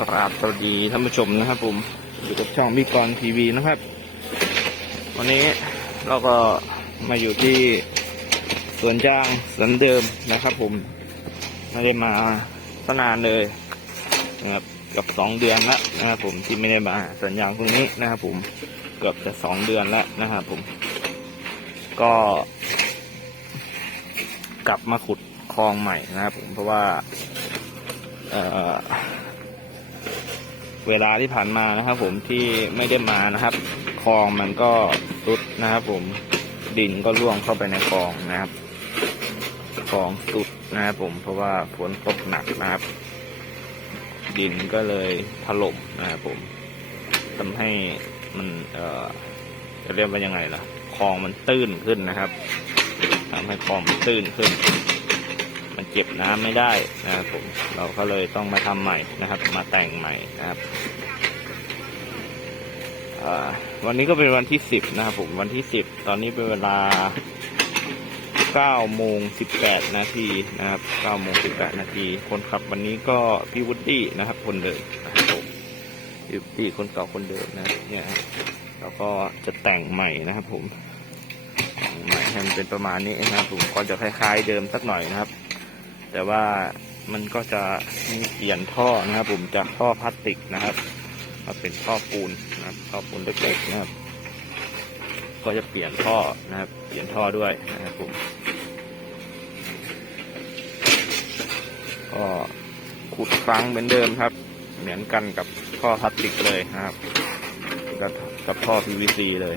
กราบสวัสดีท่านผู้ชมนะครับผมอยู่กับช่องมิกรทีวีนะครับ วันนี้เราก็มาอยู่ที่สวนยางสวนเดิมนะครับ ผมไม่ได้มาสนานเลยนะครับกับสองเดือนแล้วนะครับผมที่ไม่ได้มาสวนยางตรงนี้นะครับ ผมเกือบจะสองเดือนแล้วนะครับผม ก็ กลับมาขุดคลองใหม่นะครับ ผมเพราะว่า เวลาที่ผ่านมานะครับผมที่ไม่ได้มานะครับคลองมันก็รุดนะครับ ผมดินก็ร่วงเข้าไปในคลองนะครับคลองสุดนะครับผมเพราะว่าฝนตกหนักนะครับ ดินก็เลยถล่มนะครับผมทำให้มันเอ่อจะเรียกว่ายังไงล่ะคลองมันตื้นขึ้นนะครับทำให้คลองมันตื้นขึ้น เก็บน้ำไม่ได้นะครับผมเราก็เลยต้องมาทำใหม่นะครับ มาแต่งใหม่นะครับวันนี้ก็เป็นวันที่สิบนะครับผมวันที่สิบตอนนี้เป็นเวลาเก้าโมงสิบแปดนาทีนะครับเก้าโมงสิบแปดนาทีคนขับวันนี้ก็พี่วุฒินะครับ คนเดิมนะครับผมพี่วุฒิคนเก่าคนเดิมนะเนี่ยครับแล้วก็จะแต่งใหม่นะครับ ผมแต่งใหม่ให้มันเป็นประมาณนี้นะครับ ผมก็จะคล้ายๆเดิมสักหน่อยนะครับ แต่ว่ามันก็จะมีเปลี่ยนท่อนะครับผมจากท่อพลาสติกนะครับมาเป็นท่อปูนนะครับท่อปูนเล็กๆนะครับ ก็จะเปลี่ยนท่อนะครับ เปลี่ยนท่อด้วยนะครับผมก็ขุดฟังเหมือนเดิมครับ เหมือนกันกับท่อพลาสติกเลยนะครับกับกับท่อ PVC เลย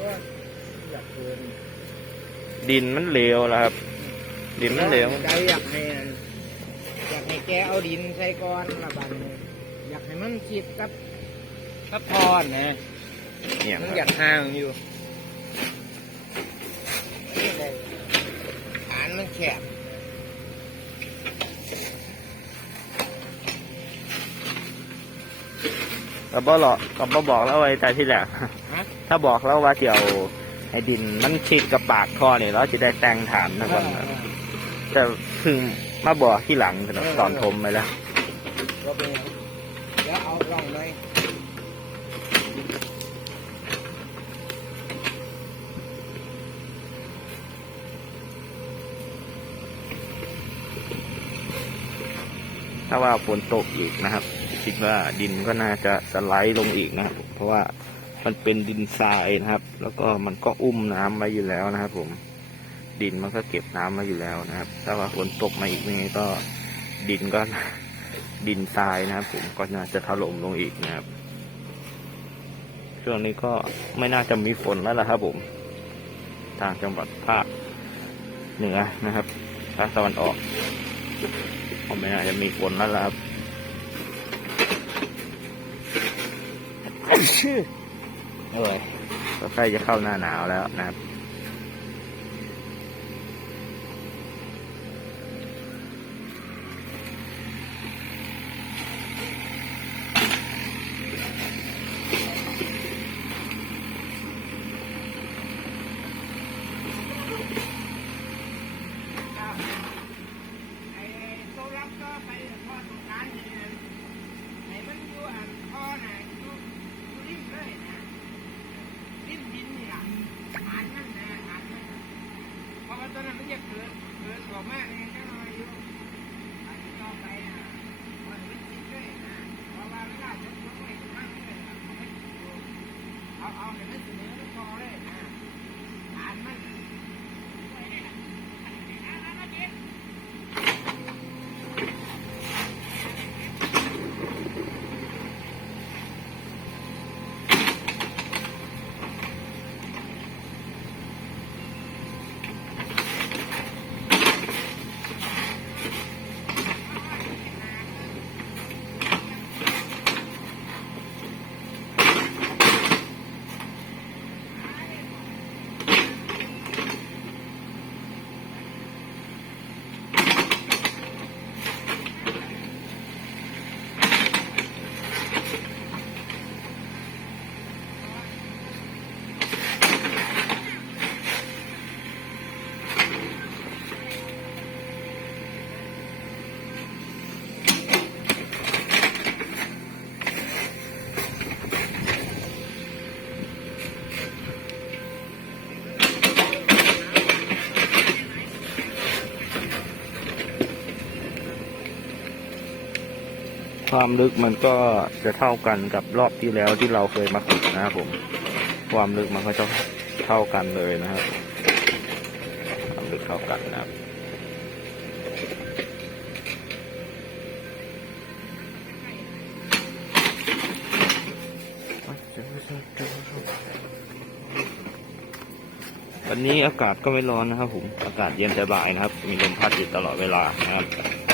ก็อยากเกิน ดินมันเหลวแล้วครับ ดินมันเหลวใจอยากให้อันอยากให้แกเอาดินใส่ก้อนละบัดนอยากให้มันคิดกับกับพรนะเนี่ยมันคอรับยากห่างอยู่นี่เลยฐานมันแคบกับบ่หรอกกับบ่บอกแล้วไว้แต่ที่แหละฮะถ้าบอกแล้วว่าเดี๋ยว ให้ดินมันชิดกับปากท่อเนี่ยเราจะได้แต่งฐานนะคเอรับอเออแต่เพิ่งมาบอกที่หลังสำหรับเออตอนทมไปแล้วก็เป็นอย่างเดี๋ยวเอาล่องเลยถ้าว่าฝนตกอีกนะครับ คิดว่าดินก็น่าจะสไลด์ลงอีกนะครับเพราะว่า มันเป็นดินทรายนะครับ แล้วก็มันก็อุ้มน้ำไว้อยู่แล้วนะครับ ผม ดินมันก็เก็บน้ำไว้อยู่แล้วนะครับ ถ้าว่าฝนตกมาอีกนี่ก็ดินก็ดินทรายนะครับ ผมก็น่าจะถล่มลงอีกนะครับ ช่วงนี้ก็ไม่น่าจะมีฝนแล้วล่ะครับ ผม ทางจังหวัดภาคเหนือนะครับภาคตะวันออกก็ไม่น่าจะมีฝนแล้วล่ะครับ ออก็ใกล้จะเข้าหน้าหนาวแล้วนะครับ ไอ้โซลับก็ไปทอดตรงนั้นนี่นะไอ้มันอยู่อันท่อน่ะอยู่อยู่ริมเลยนะริมดินนี่ล่ะอ่านนั่นนะอ่านนั่นน่ะ เพราะว่าตอนนั้นมันจะเกิดเกิดกว่ามากเองอยู่อันนี้ต่อไปอะมันไม่ติดเลยนะเพราะว่าเวลาจะยกไปมากเลยนะมันไม่ติดอยู่เอาเอาให้มันเสมอมันพอเลยนะอ่านมันน่ะไว้เนี่ยอ่านอ่านอ่านอ่าน ค ความลึกมันก็จะเท่ากันกับรอบที่แล้วที่เราเคยมาขุดนะครับผม ความลึกมันก็จะเท่ากันเลยนะครับ ความลึกเท่ากันนะครับวันนี้อากาศก็ไม่ร้อนนะครับผม อากาศเย็นสบายนะครับ มีลมพัดอยู่ตลอดเวลานะครับ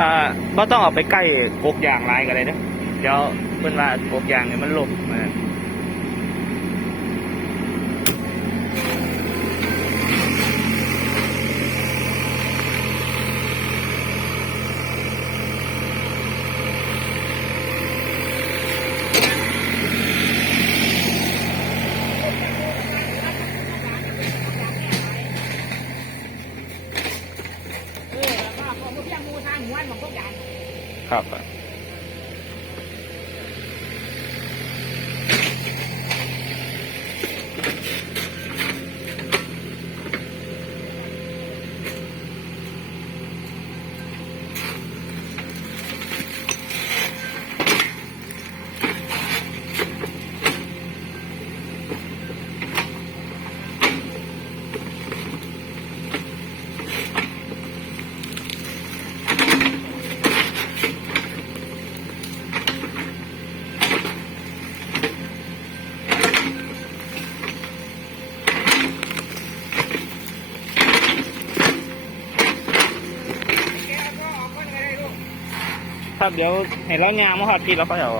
อ่าก็ต้องเอาไปใกล้กกยางลายกันเลยนะเดี๋ยวเพื่อนว่ากกยางเนี่ยมันหลบมา เออแล้วก็พอพวกยางมูทางหัวของพวกยาง ครับ ครับเดี๋ยวเห็นแล้วงามมาหอดทีแล้วก็เดี๋ยว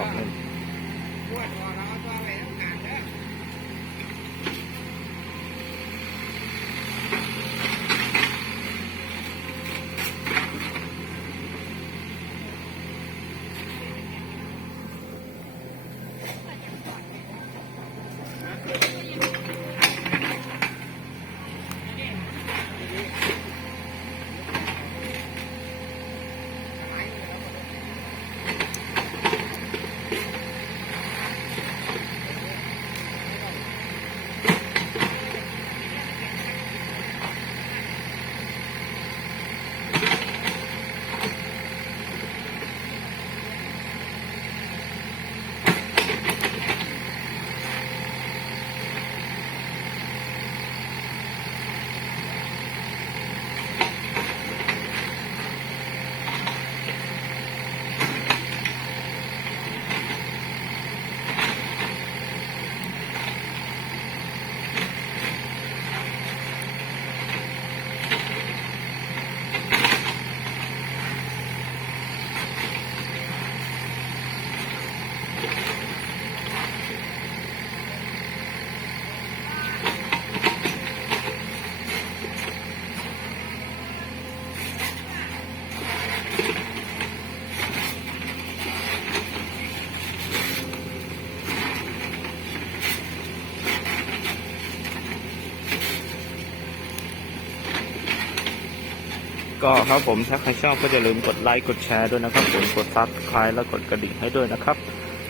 ก็ครับผมถ้าใครชอบก็อย่าลืมกดไลค์กดแชร์ด้วยนะครับผมกดซับสไครต์และกดกระดิ่งให้ด้วยนะครับ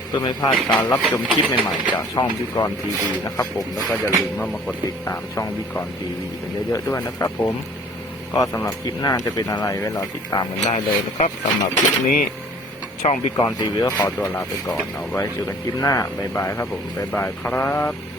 เพื่อไม่พลาดการรับชมคลิปใหม่ๆจากช่องบิกรทีวีนะครับผมแล้วก็อย่าลืมมามากดติดตามช่องบิกรทีวีกันเยอะๆด้วยนะครับผมก็สำหรับคลิปหน้าจะเป็นอะไรไว้รอติดตามกันได้เลยนะครับสำหรับคลิปนี้ช่องบิกรทีวีก็ขอตัวลาไปก่อนเอาไว้เจอกันคลิปหน้า บ๊ายบายครับผม บ๊ายบายครับ